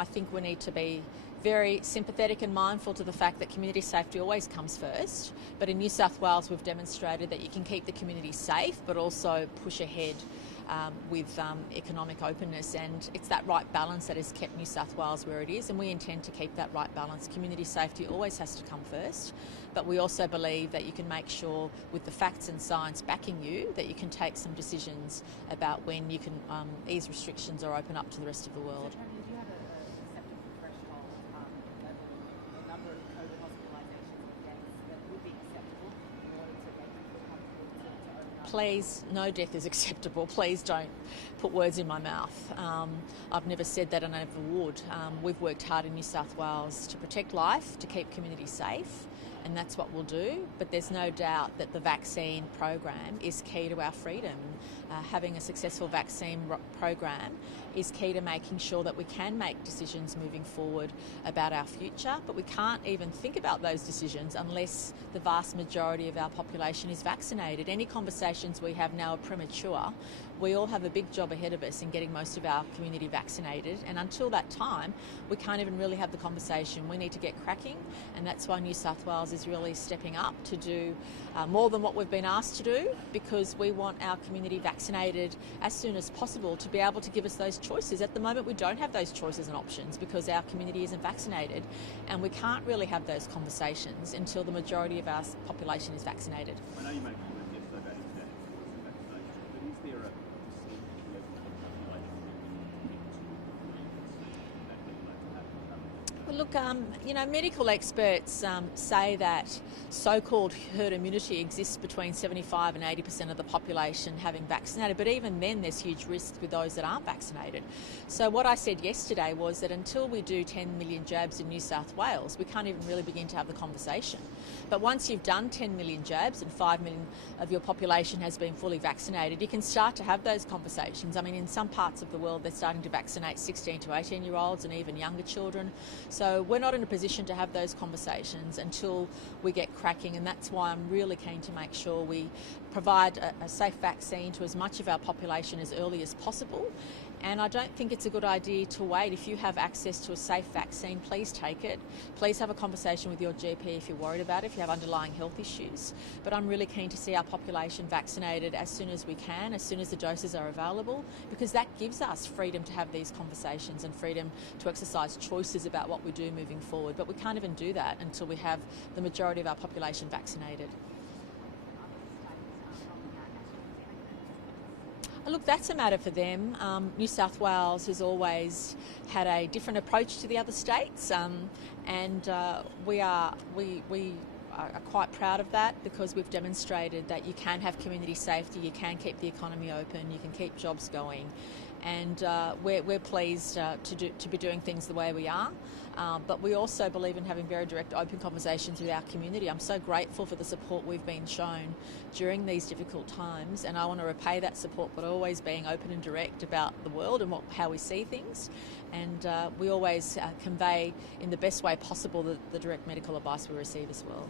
I think we need to be very sympathetic and mindful to the fact that community safety always comes first. But in New South Wales, we've demonstrated that you can keep the community safe, but also push ahead with economic openness, and it's that right balance that has kept New South Wales where it is, and we intend to keep that right balance. Community safety always has to come first, but we also believe that you can make sure, with the facts and science backing you, that you can take some decisions about when you can ease restrictions or open up to the rest of the world. So, Tony, do you have an acceptable threshold level, a number of COVID hospitalisations or deaths that would be acceptable in order to make you feel comfortable to open up? Please, no death is acceptable. Please don't put words in my mouth. I've never said that and I never would. We've worked hard in New South Wales to protect life, to keep communities safe, and that's what we'll do. But there's no doubt that the vaccine program is key to our freedom. Having a successful vaccine program is key to making sure that we can make decisions moving forward about our future, but we can't even think about those decisions unless the vast majority of our population is vaccinated. Any conversations we have now are premature. We all have a big job ahead of us in getting most of our community vaccinated, and until that time we can't even really have the conversation. We need to get cracking, and that's why New South Wales is really stepping up to do more than what we've been asked to do, because we want our community vaccinated as soon as possible to be able to give us those choices. At the moment we don't have those choices and options because our community isn't vaccinated, and we can't really have those conversations until the majority of our population is vaccinated. I know you made a comment yesterday about internet enforcing vaccination, but is there a percentage level of population Well, look, medical experts say that so-called herd immunity exists between 75 and 80% of the population having vaccinated, but even then there's huge risks with those that aren't vaccinated. So what I said yesterday was that until we do 10 million jabs in New South Wales, we can't even really begin to have the conversation. But once you've done 10 million jabs and 5 million of your population has been fully vaccinated, you can start to have those conversations. I mean, in some parts of the world, they're starting to vaccinate 16 to 18-year-olds and even younger children. So we're not in a position to have those conversations until we get cracking, and that's why I'm really keen to make sure we provide a safe vaccine to as much of our population as early as possible. And I don't think it's a good idea to wait. If you have access to a safe vaccine, please take it. Please have a conversation with your GP if you're worried about it, if you have underlying health issues. But I'm really keen to see our population vaccinated as soon as we can, as soon as the doses are available, because that gives us freedom to have these conversations and freedom to exercise choices about what we do moving forward. But we can't even do that until we have the majority of our population vaccinated. Look, that's a matter for them. New South Wales has always had a different approach to the other states, and we are quite proud of that, because we've demonstrated that you can have community safety, you can keep the economy open, you can keep jobs going, and we're pleased to be doing things the way we are. But we also believe in having very direct, open conversations with our community. I'm so grateful for the support we've been shown during these difficult times, and I want to repay that support by always being open and direct about the world and how we see things. And we always convey in the best way possible the direct medical advice we receive as well.